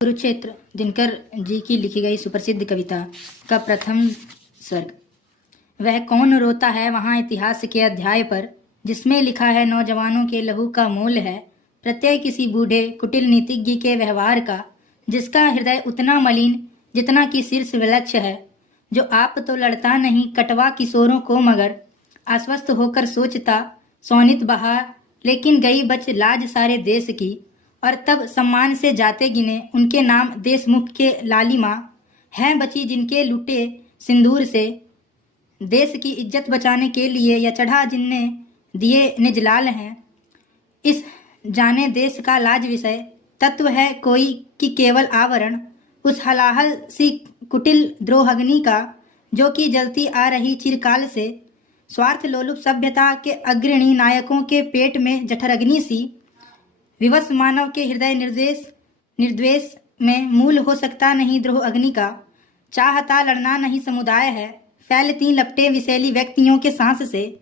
कुरुक्षेत्र दिनकर जी की लिखी गई सुप्रसिद्ध कविता का प्रथम सर्ग। वह कौन रोता है वहाँ इतिहास के अध्याय पर, जिसमें लिखा है नौजवानों के लहू का मोल है, प्रत्यय किसी बूढ़े कुटिल नीतिज्ञ के व्यवहार का, जिसका हृदय उतना मलिन जितना कि शीर्ष विलक्ष है, जो आप तो लड़ता नहीं कटवा किशोरों को मगर, आश्वस्त होकर सोचता सोनित बहार, लेकिन गई बच लाज सारे देश की, और तब सम्मान से जाते गिने उनके नाम देशमुख के लालिमा, हैं बची जिनके लुटे सिंदूर से, देश की इज्जत बचाने के लिए या चढ़ा जिनने दिए निजलाल हैं। इस जाने देश का लाज विषय तत्व है कोई कि केवल आवरण, उस हलाहल सी कुटिल द्रोहाग्नि का, जो कि जलती आ रही चिरकाल से, स्वार्थ लोलुप सभ्यता के अग्रणी नायकों के पेट में जठरग्नि सी, विवश मानव के हृदय निर्द्वेष में मूल हो सकता नहीं द्रोह अग्नि का, चाहता लड़ना नहीं समुदाय है, फैलती लपटे विषैली व्यक्तियों के सांस से,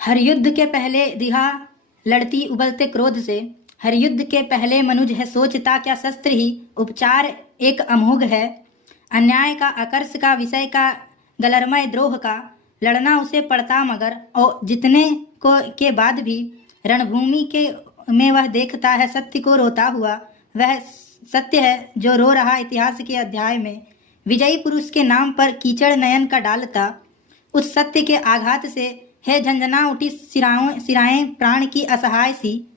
हर युद्ध के पहले दिहा लड़ती उबलते क्रोध से, हर युद्ध के पहले मनुज है सोचता क्या शस्त्र ही उपचार एक अमोघ है, अन्याय का आकर्ष का विषय का गलरमय द्रोह का, लड़ना उसे पड़ता मगर, और जितने को के बाद भी रणभूमि के में वह देखता है सत्य को रोता हुआ, वह सत्य है जो रो रहा इतिहास के अध्याय में, विजयी पुरुष के नाम पर कीचड़ नयन का डालता, उस सत्य के आघात से है झंझना उठी सिराएं प्राण की असहाय सी,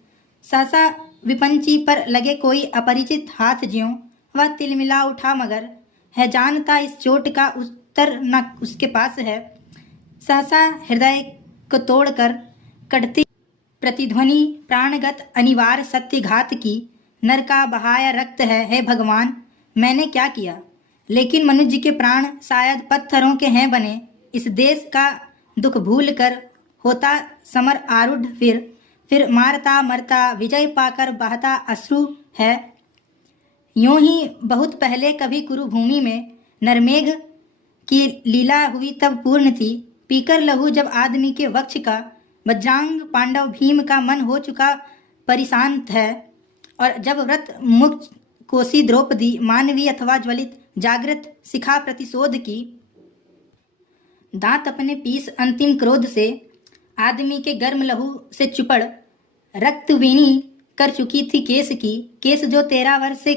सहसा विपंची पर लगे कोई अपरिचित हाथ ज्यों, वह तिलमिला उठा मगर, है जानता इस चोट का उत्तर न उसके पास है, सहसा हृदय को तोड़कर कटती प्रतिध्वनि प्राणगत अनिवार्य सत्यघात की, नर का बहाया रक्त है भगवान मैंने क्या किया, लेकिन मनुष्य के प्राण शायद पत्थरों के हैं बने, इस देश का दुख भूल कर होता समर आरूढ़, फिर मारता मरता विजय पाकर बहता अश्रु है। यूं ही बहुत पहले कभी कुरुभूमि में नरमेघ की लीला हुई तब पूर्ण थी, पीकर लहू जब आदमी के वक्ष का, बज्रांग पांडव भीम का मन हो चुका परेशान है, और जब व्रत मुक्त कोसी द्रौपदी मानवी अथवा ज्वलित जागृत शिखा प्रतिशोध की, दांत अपने पीस अंतिम क्रोध से, आदमी के गर्म लहू से चुपड़ रक्तवीणी कर चुकी थी केस की, केस जो 13 वर्ष से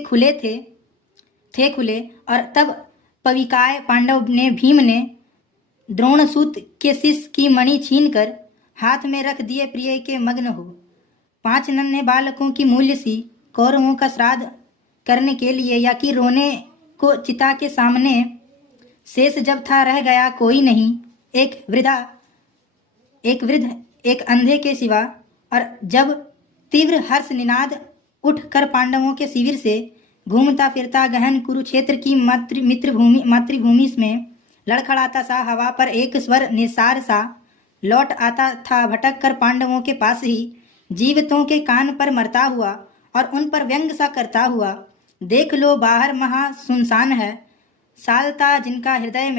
थे खुले, और तब पविकाय पांडव ने भीम ने द्रोणसूत के शिष्य की मणि छीनकर हाथ में रख दिए प्रिय के मग्न हो, 5 नन्हे बालकों की मूल्य सी कौरवों का श्राद्ध करने के लिए, या कि रोने को चिता के सामने शेष जब था रह गया कोई नहीं, एक वृद्ध एक अंधे के सिवा, और जब तीव्र हर्ष निनाद उठ कर पांडवों के शिविर से घूमता फिरता गहन कुरुक्षेत्र की मातृभूमि में लड़खड़ाता सा हवा पर एक स्वर निसार सा लौट आता था, भटक कर पांडवों के पास ही, जीवितों के कान पर मरता हुआ और उन पर व्यंग सा करता हुआ, देख लो बाहर महा सुनसान है, सालता जिनका हृदय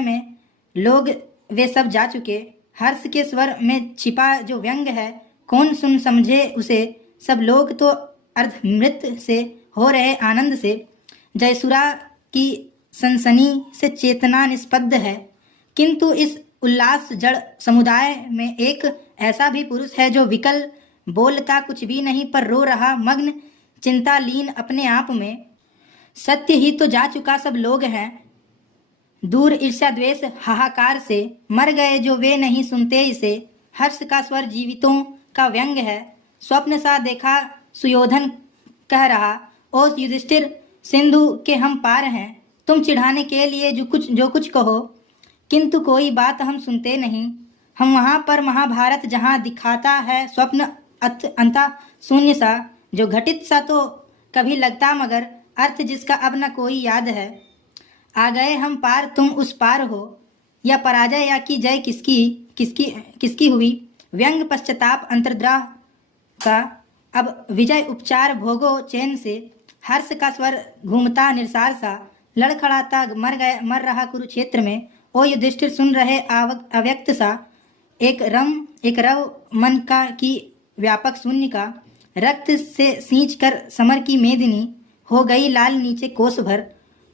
में लोग वे सब जा चुके, हर्ष के स्वर में छिपा जो व्यंग है कौन सुन समझे उसे, सब लोग तो अर्धमृत से हो रहे आनंद से, जयसुरा की सनसनी से चेतना निष्पद्ध है, किंतु इस उल्लास जड़ समुदाय में एक ऐसा भी पुरुष है जो विकल, बोलता कुछ भी नहीं पर रो रहा, मग्न चिंता लीन अपने आप में, सत्य ही तो जा चुका सब लोग हैं दूर ईर्ष्या द्वेष हाहाकार से, मर गए जो वे नहीं सुनते इसे, हर्ष का स्वर जीवितों का व्यंग है, स्वप्न सा देखा सुयोधन कह रहा, ओ युधिष्ठिर सिंधु के हम पार हैं, तुम चिढ़ाने के लिए जो कुछ कहो, किंतु कोई बात हम सुनते नहीं, हम वहाँ पर महाभारत जहाँ दिखाता है स्वप्न अंता शून्य सा, जो घटित सा तो कभी लगता मगर अर्थ जिसका अब न कोई याद है, आ गए हम पार तुम उस पार हो, या पराजय या की जय किसकी हुई, व्यंग पश्चाताप अंतर्द्राह का, अब विजय उपचार भोगो चैन से, हर्ष का स्वर घूमता निर्सार सा, लड़खड़ाता मर रहा कुरुक्षेत्र में, ओ युधिष्ठिर सुन रहे अव्यक्त सा, एक रव मन का की व्यापक शून्य का, रक्त से सींच कर समर की मेदिनी हो गई लाल नीचे कोस भर,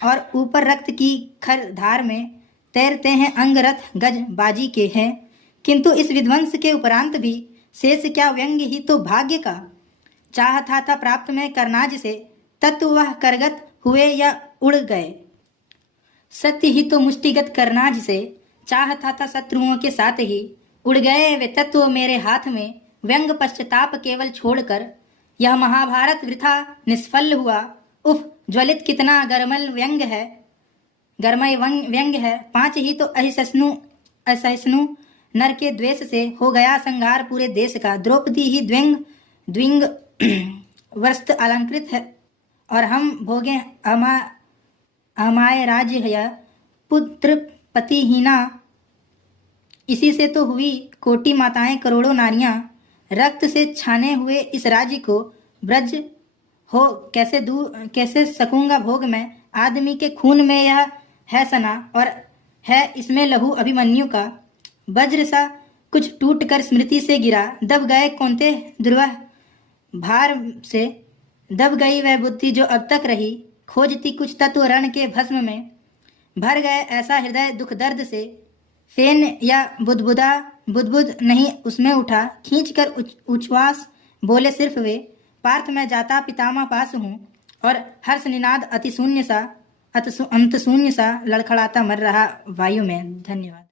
और ऊपर रक्त की खर धार में तैरते हैं अंगरथ गज बाजी के हैं। किंतु इस विध्वंस के उपरांत भी शेष क्या व्यंग ही तो भाग्य का। चाह था प्राप्त में करनाज से, तत्व वह करगत हुए या उड़ गए। सत्य ही तो मुष्टिगत करनाज से, चाह था शत्रुओं के साथ ही उड़ गए वे तत्व मेरे हाथ में। व्यंग पश्चाताप केवल छोड़कर यह महाभारत वृथा निष्फल हुआ। उफ, ज्वलित कितना गरमल व्यंग है, गरमय व्यंग है। 5 ही तो असहिष्णु नर के द्वेष से हो गया संहार पूरे देश का। द्रौपदी ही द्विंग वस्त्र अलंकृत है, और हम भोगे हमारे राज्य है पुत्र पतिहीना। इसी से तो हुई कोटि माताएं करोड़ों नारियां। रक्त से छाने हुए इस राज्य को ब्रज हो कैसे सकूंगा भोग मैं। आदमी के खून में यह है सना, और है इसमें लहू अभिमन्यु का। वज्र सा कुछ टूट कर स्मृति से गिरा, दब गए कौनते ध्रुव भार से। दब गई वह बुद्धि जो अब तक रही, खोजती कुछ तत्व रण के भस्म में। भर गए ऐसा हृदय दुख दर्द से, फेन या बुदबुद नहीं उसमें उठा। खींच कर उच्छ्वास बोले सिर्फ वे, पार्थ मैं जाता पितामह पास हूँ। और हर्ष निनाद अंत शून्य सा लड़खड़ाता मर रहा वायु में। धन्यवाद।